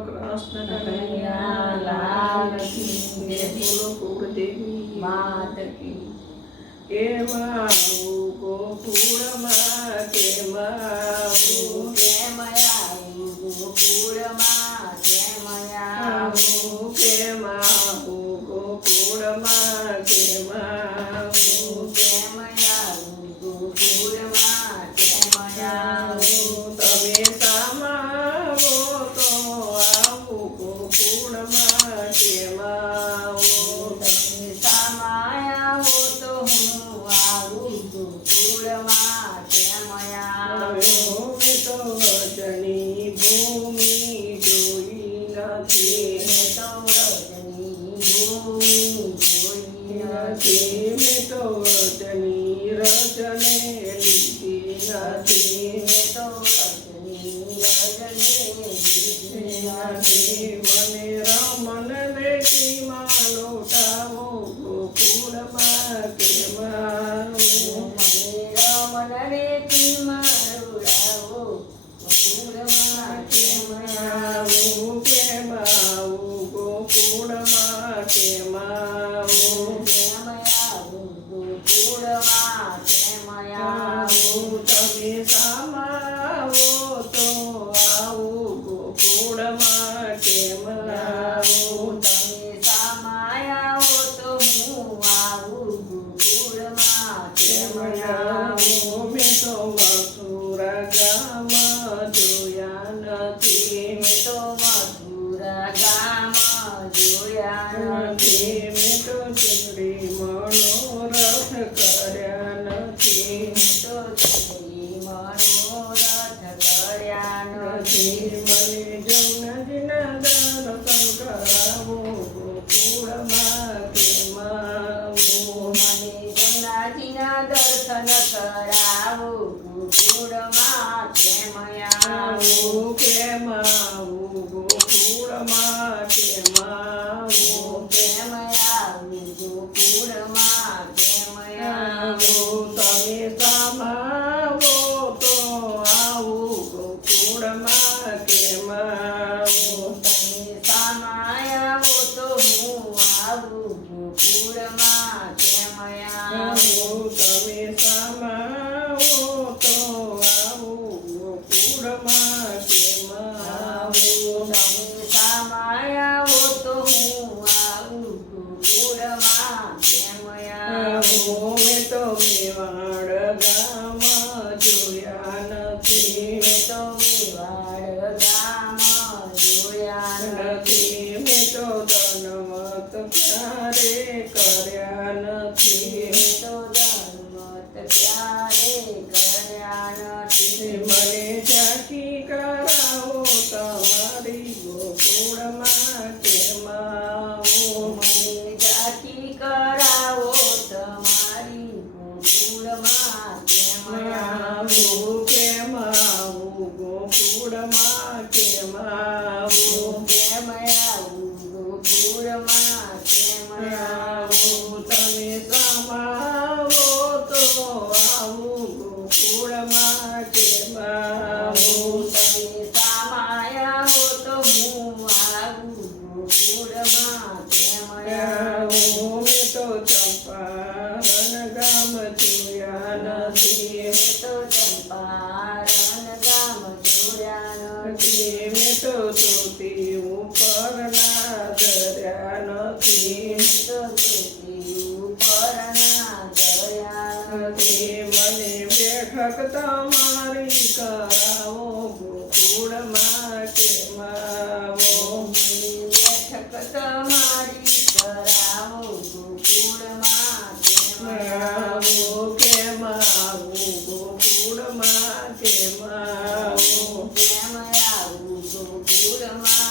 કૃષ્ણ કનૈયા લાલ કી જય બોલો કુળદેવી માત કી. કેમ આવું ગોકુળમાં કેમ આવું કેમ આવું ગોકુળમાં કેમ આવું કેમ આવું ગોકુળમાં કેમ આવું કેમ આવું ગોકુળમાં કેમ આવું તમે સામાવો તો આવું ગોકુળમાં કેમ આવું તમે સામાયા હો તો હું આવું ગોકુળમાં કેમ આવું હવે તો વચની ભૂમિ જોઈ નથી મેં તો રજની ભૂમિ જોઈ નથી મેં તો વચની રચને લીધી નથી મેં તો રજની લીધી નથી મને રમન રેતીમાં લોટાવો ગોકુળમાં કેમ આવું રમણ રેતી મારુડાવો ગોકુળમાં કેમ આવું કેમ આવું ગોકુળમાં કેમ આવું કેમ આવું ગોકુળમાં કેમ આવું તમે સામાવો તો આવું ગોકુળમાં કેમ આવું તમે સામાયા હો તો હું આવું ગોકુળમાં કેમ આવું મેં તો મથુરા ગામ જોયા નથી મેં તો મથુરા ગામ જોયા નથી મેં તો ચંદ્રી મનોરથ કર્યા નથી તો ચંદ્રી મનોરથ કર્યા નથી નથી મને જમનાજીના દર્શન કરાવો ગોકુળમાં કેમ આવું મને જમનાજીના દર્શન કરાવો ગોકુળમાં કેમ આવું આવું કેમ આવું ગોકુળમાં કેમ આવું કેમ આવું ગોકુળમાં કેમ આવું તમે સામાવો તો આવું ગોકુળમાં કેમ આવું તમે સામાયા હો તો હું આવું ગોકુળમાં કેમ આવું તમે સામાવો તો આવું ગોકુળમાં કેમ આવું તમે સામાયા હો તો હું આવું ગોકુળમાં કેમ આવું મેં તો મેવાડ ગામ જોયા નથી મેં તો મેવાડ ગામ જોયા નથી મેં તો ધનવત ક્યારે કર્યા નથી મેં તો ધર્મત ક્યારે કર્યા નથી મને ઝાંખી કરાવો તમારી ગોકુળમાં કેમ આવું મને જાતિ કરાવો તમારી ગોકુળમાં કેમ આવું કેમ આવું ગોકુળમાં કેમ આવું કેમ આવું ગોકુળમાં કેમ આવું તમે સામાવો તો આવું ગોકુળમાં કેમ આવું તમે સામાયા હો તો હું આવું ગોકુળમાં કેમ આવું મેં તો ચંપારણ ગામ જોયા નથી તો ચંપારણ ગામ જોયા નથી મેં તો ધોતી ઉપરના દર્યા નથી તો ઉપરના દયા નથી મને બેઠક તમારી કરાવો ગોકુળમાં કેમ આવો બેઠક તમારી કરાવો ગોકુળમાં કેમ આવું કેમ આવું ગોકુળમાં કેમ આવું કેમ આવું ગોકુળમાં